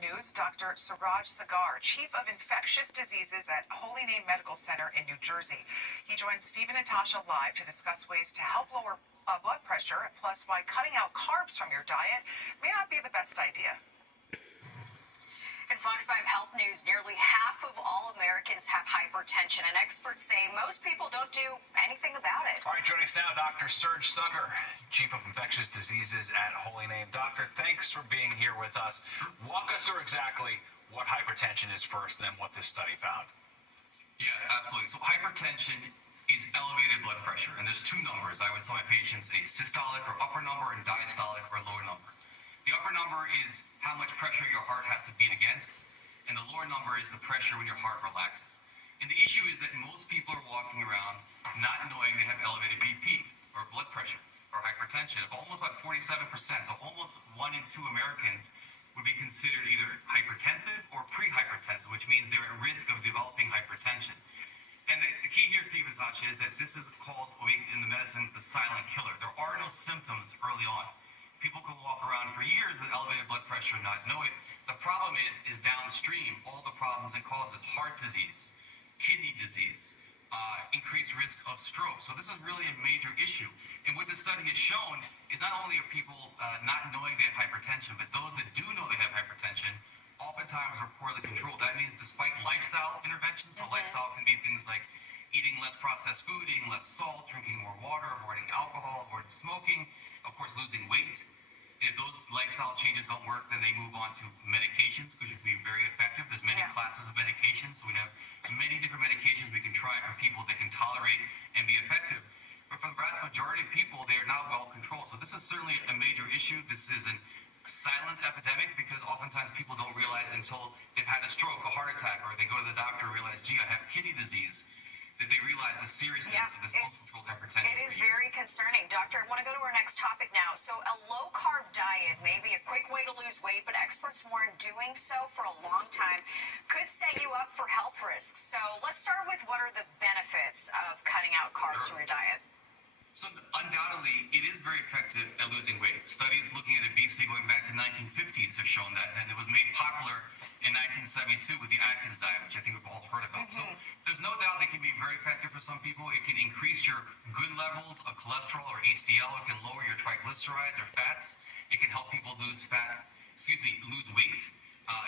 News, Dr. Suraj Sagar, Chief of Infectious Diseases at Holy Name Medical Center in New Jersey. He joins Steve and Natasha live to discuss ways to help lower blood pressure, plus why cutting out carbs from your diet may not be the best idea. In Fox 5 Health News, nearly half of all Americans have hypertension, and experts say most people don't do anything about it. All right, joining us now, Dr. Suraj Sagar, Chief of Infectious Diseases at Holy Name. Doctor, thanks for being here with us. Walk us through exactly what hypertension is first, and then what this study found. Yeah, absolutely. So hypertension is elevated blood pressure, and there's two numbers. I always tell my patients, a systolic or upper number and diastolic or lower number. The upper number is how much pressure your heart has to beat against, and the lower number is the pressure when your heart relaxes. And the issue is that most people are walking around not knowing they have elevated BP or blood pressure or hypertension. Almost about 47%, so almost 1 in 2 Americans would be considered either hypertensive or pre-hypertensive, which means they're at risk of developing hypertension. And the key here, Steve and Natasha, is that this is called, in the medicine, the silent killer. There are no symptoms early on. People can walk around for years with elevated blood pressure and not know it. The problem is downstream, all the problems it causes: heart disease, kidney disease, increased risk of stroke. So this is really a major issue. And what this study has shown is not only are people not knowing they have hypertension, but those that do know they have hypertension oftentimes are poorly controlled. That means despite lifestyle interventions, so lifestyle can be things like eating less processed food, eating less salt, drinking more water, avoiding alcohol, avoiding smoking, of course, losing weight. And if those lifestyle changes don't work, then they move on to medications, which can be very effective. There's many classes of medications, so we have many different medications we can try for people that can tolerate and be effective. But for the vast majority of people, they are not well controlled. So this is certainly a major issue. This is a silent epidemic because oftentimes people don't realize until they've had a stroke, a heart attack, or they go to the doctor and realize, gee, I have kidney disease, that they realize the seriousness of this uncontrolled hypertension. It is very concerning. Doctor, I want to go to our next topic now. So a low-carb diet may be a quick way to lose weight, but experts warn doing so for a long time could set you up for health risks. So let's start with what are the benefits of cutting out carbs from your diet? So undoubtedly, it is very effective at losing weight. Studies looking at obesity going back to 1950s have shown that, and it was made popular in 1972 with the Atkins diet, which I think we've all heard about. So there's no doubt it can be very effective for some people. It can increase your good levels of cholesterol or HDL. It can lower your triglycerides or fats. It can help people lose weight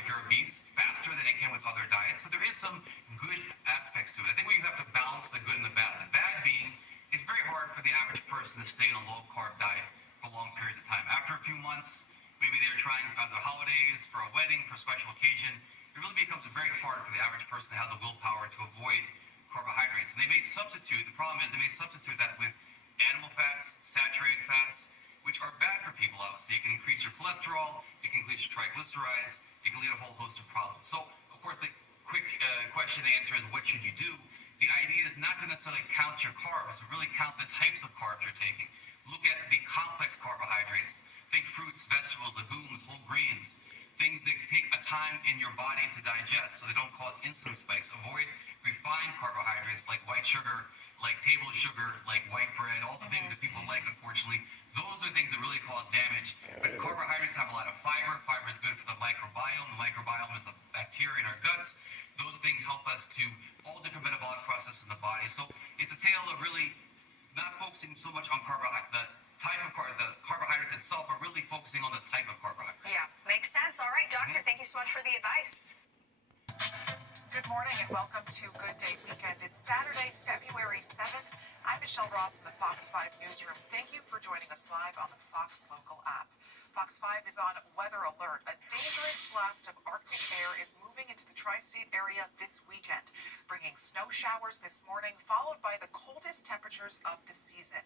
if you're obese faster than it can with other diets. So there is some good aspects to it. I think we have to balance the good and the bad. The bad being, it's very hard for the average person to stay on a low-carb diet for long periods of time. After a few months, maybe they're trying on the holidays, for a wedding, for a special occasion, it really becomes very hard for the average person to have the willpower to avoid carbohydrates. And they may substitute, the problem is they may substitute that with animal fats, saturated fats, which are bad for people, obviously. It can increase your cholesterol, it can increase your triglycerides, it can lead a whole host of problems. So, of course, the quick question to answer is, what should you do? The idea is not to necessarily count your carbs, but really count the types of carbs you're taking. Look at the complex carbohydrates. Think fruits, vegetables, legumes, whole grains, things that take a time in your body to digest so they don't cause insulin spikes. Avoid refined carbohydrates like white sugar, like table sugar, like white bread, all the things that people like, unfortunately. Those are things that really cause damage. But carbohydrates have a lot of fiber. Fiber is good for the microbiome. The microbiome is the bacteria in our guts. Those things help us to all different metabolic processes in the body. So it's a tale of really not focusing so much on the type of the carbohydrates itself, but really focusing on the type of carbohydrate. Yeah, makes sense. All right, doctor, thank you so much for the advice. Good morning and welcome to Good Day Weekend. It's Saturday, February 7th. I'm Michelle Ross in the Fox 5 newsroom. Thank you for joining us live on the Fox local app. Fox 5 is on weather alert. A dangerous blast of Arctic air is moving into the tri-state area this weekend, bringing snow showers this morning, followed by the coldest temperatures of the season.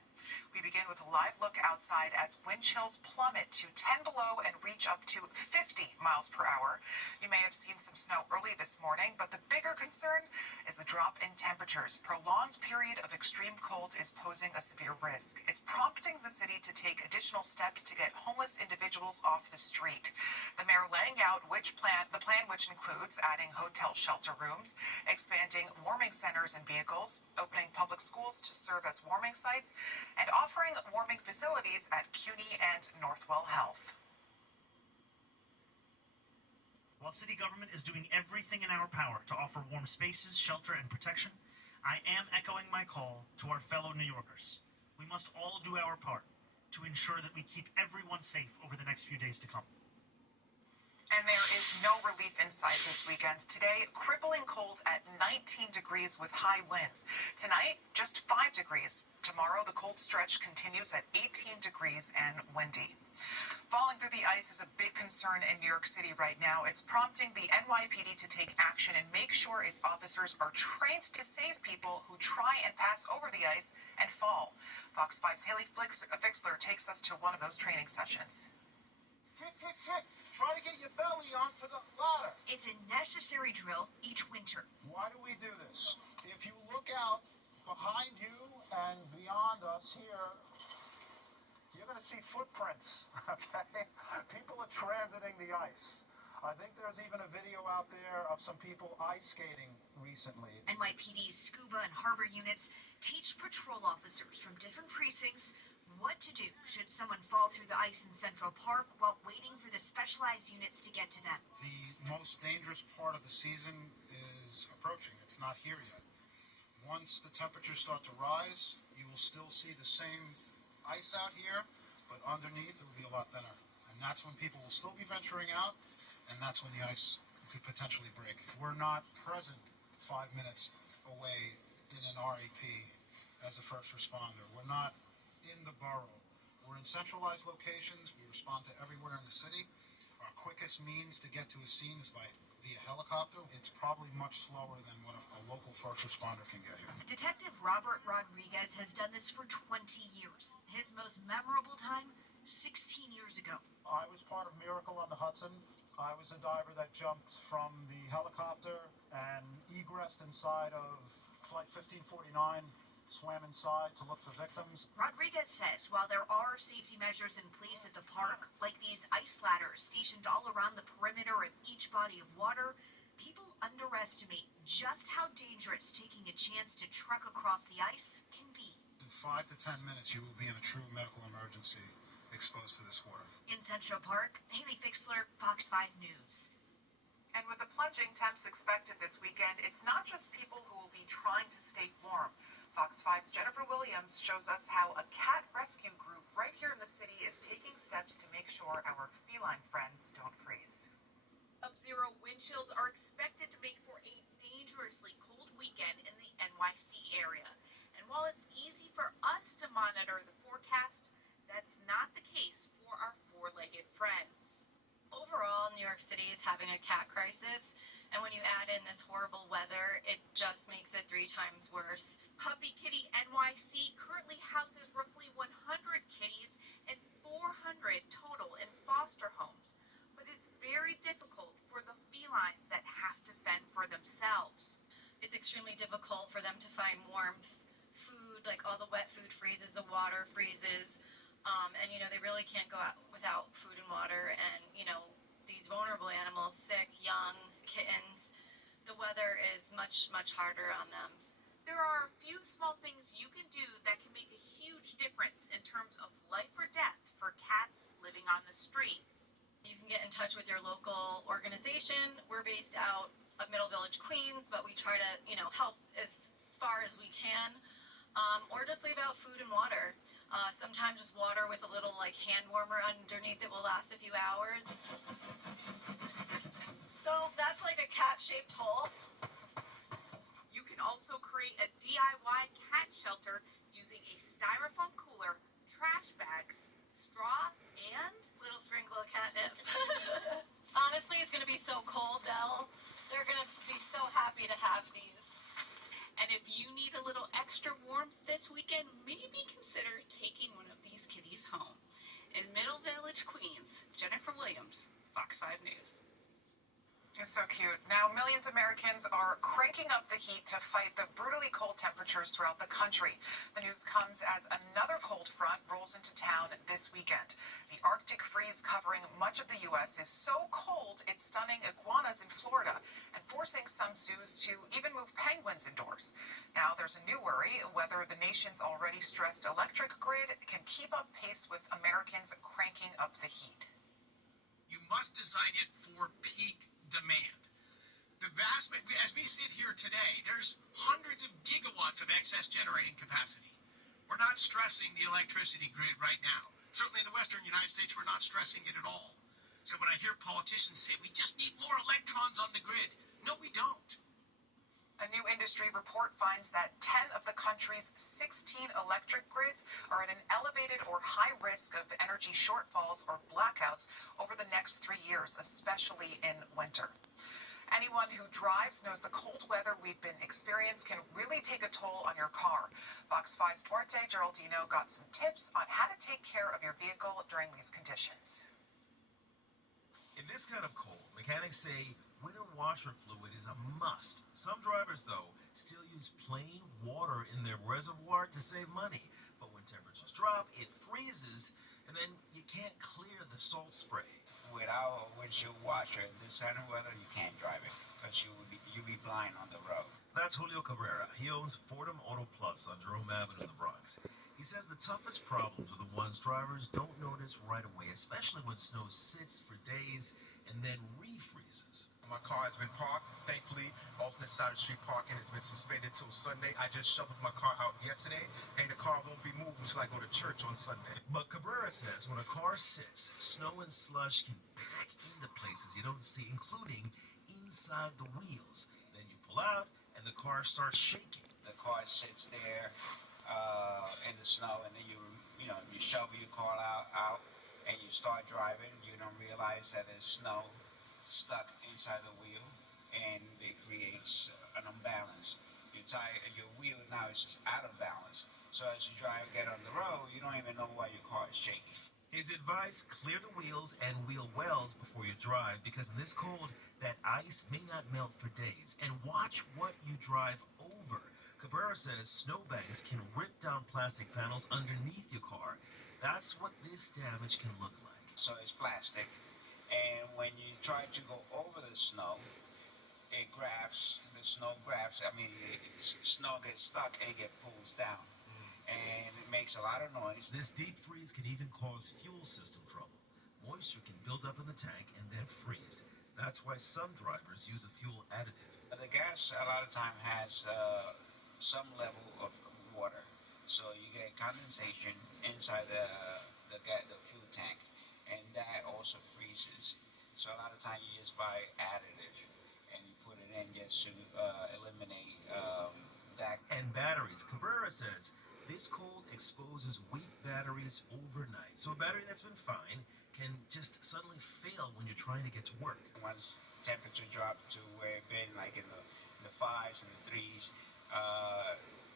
We begin with a live look outside as wind chills plummet to 10 below and reach up to 50 miles per hour. You may have seen some snow early this morning, but the bigger concern is the drop in temperatures. Prolonged period of extreme cold is posing a severe risk. It's prompting the city to take additional steps to get homeless individuals off the street. The mayor laying out the plan which includes adding hotel shelter rooms, expanding warming centers and vehicles, opening public schools to serve as warming sites, and offering warming facilities at CUNY and Northwell Health. While city government is doing everything in our power to offer warm spaces, shelter, and protection, I am echoing my call to our fellow New Yorkers. We must all do our part to ensure that we keep everyone safe over the next few days to come. And there is no relief in sight this weekend. Today, crippling cold at 19 degrees with high winds. Tonight, just 5 degrees. Tomorrow, the cold stretch continues at 18 degrees and windy. Falling through the ice is a big concern in New York City right now. It's prompting the NYPD to take action and make sure its officers are trained to save people who try and pass over the ice and fall. Fox 5's Haley Fixler takes us to one of those training sessions. Try to get your belly onto the ladder. It's a necessary drill each winter. Why do we do this? If you look out behind you and beyond us here, you're going to see footprints, okay? People are transiting the ice. I think there's even a video out there of some people ice skating recently. NYPD's scuba and harbor units teach patrol officers from different precincts what to do should someone fall through the ice in Central Park while waiting for the specialized units to get to them. The most dangerous part of the season is approaching. It's not here yet. Once the temperatures start to rise, you will still see the same ice out here, but underneath it will be a lot thinner. And that's when people will still be venturing out, and that's when the ice could potentially break. We're not present 5 minutes away in an RAP as a first responder. We're not in the borough. We're in centralized locations. We respond to everywhere in the city. Our quickest means to get to a scene is via helicopter. It's probably much slower than what a local first responder can get here. Detective Robert Rodriguez has done this for 20 years. His most memorable time, 16 years ago. I was part of Miracle on the Hudson. I was a diver that jumped from the helicopter and egressed inside of Flight 1549, swam inside to look for victims. Rodriguez says while there are safety measures in place at the park, like these ice ladders stationed all around the perimeter of each body of water, people underestimate just how dangerous taking a chance to trek across the ice can be. In 5 to 10 minutes, you will be in a true medical emergency exposed to this water. In Central Park, Haley Fixler, Fox 5 News. And with the plunging temps expected this weekend, it's not just people who will be trying to stay warm. Fox 5's Jennifer Williams shows us how a cat rescue group right here in the city is taking steps to make sure our feline friends don't freeze. Sub-zero wind chills are expected to make for a dangerously cold weekend in the NYC area. And while it's easy for us to monitor the forecast, that's not the case for our four-legged friends. Overall, New York City is having a cat crisis, and when you add in this horrible weather, it just makes it 3 times worse. Puppy Kitty NYC currently houses roughly 100 kitties and 400 total in foster homes, but it's very difficult for the felines that have to fend for themselves. It's extremely difficult for them to find warmth, food, like all the wet food freezes, the water freezes, and they really can't go out without food and water, and these vulnerable animals, sick, young, kittens, the weather is much, much harder on them. There are a few small things you can do that can make a huge difference in terms of life or death for cats living on the street. You can get in touch with your local organization. We're based out of Middle Village, Queens, but we try to, help as far as we can. Or just leave out food and water. Sometimes just water with a little hand warmer underneath it will last a few hours. So that's like a cat-shaped hole. You can also create a DIY cat shelter using a styrofoam cooler, trash bags, straw, and little sprinkle of catnip. Honestly, it's going to be so cold though. They're going to be so happy to have these. And if you need a little extra warmth this weekend, maybe consider taking one of these kitties home. In Middle Village, Queens, Jennifer Williams, Fox 5 News. It's so cute. Now, millions of Americans are cranking up the heat to fight the brutally cold temperatures throughout the country. The news comes as another cold front rolls into town this weekend. The Arctic freeze covering much of the U.S. is so cold it's stunning iguanas in Florida and forcing some zoos to even move penguins indoors. Now, there's a new worry whether the nation's already stressed electric grid can keep up pace with Americans cranking up the heat. You must design it for peak demand. as we sit here today, there's hundreds of gigawatts of excess generating capacity. We're not stressing the electricity grid right now. Certainly in the western United States, we're not stressing it at all. So when I hear politicians say, we just need more electrons on the grid, no, we don't. A new industry report finds that 10 of the country's 16 electric grids are at an elevated or high risk of energy shortfalls or blackouts over the next 3 years, especially in winter. Anyone who drives knows the cold weather we've been experiencing can really take a toll on your car. Fox 5's Duarte Geraldino got some tips on how to take care of your vehicle during these conditions. In this kind of cold, mechanics say winter washer fluid is a must. Some drivers, though, still use plain water in their reservoir to save money. But when temperatures drop, it freezes, and then you can't clear the salt spray. Without a windshield washer in this kind of weather, you can't drive it because you'll be blind on the road. That's Julio Cabrera. He owns Fordham Auto Plus on Jerome Avenue in the Bronx. He says the toughest problems are the ones drivers don't notice right away, especially when snow sits for days and then refreezes. My car has been parked. Thankfully, alternate side of the street parking has been suspended till Sunday. I just shoveled my car out yesterday, and the car won't be moved until I go to church on Sunday. But Cabrera says when a car sits, snow and slush can pack into places you don't see, including inside the wheels. Then you pull out, and the car starts shaking. The car sits there in the snow, and then you shovel your car out, and you start driving. You don't realize that there's snow stuck inside the wheel, and it creates an imbalance. Your wheel now is just out of balance. So as you get on the road, you don't even know why your car is shaking. His advice, clear the wheels and wheel wells before you drive, because in this cold, that ice may not melt for days. And watch what you drive over. Cabrera says snowbanks can rip down plastic panels underneath your car. That's what this damage can look like. So it's plastic, and when you try to go over the snow grabs, snow gets stuck and it pulls down, and it makes a lot of noise. This deep freeze can even cause fuel system trouble. Moisture can build up in the tank and then freeze. That's why some drivers use a fuel additive. The gas a lot of time has some level of water, so you get condensation inside the fuel tank, and that also freezes. So a lot of time you just buy additive and you put it in just to eliminate that. And batteries. Cabrera says this cold exposes weak batteries overnight. So a battery that's been fine can just suddenly fail when you're trying to get to work. Once temperature drops to where it's been like in the 5s and the 3s,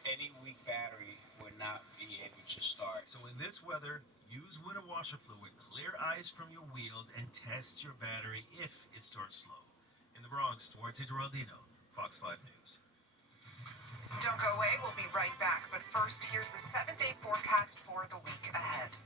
any weak battery would not be able to start. So in this weather, use winter washer fluid, clear ice from your wheels, and test your battery if it starts slow. In the Bronx, Duarte Geraldino, Fox 5 News. Don't go away, we'll be right back. But first, here's the 7-day forecast for the week ahead.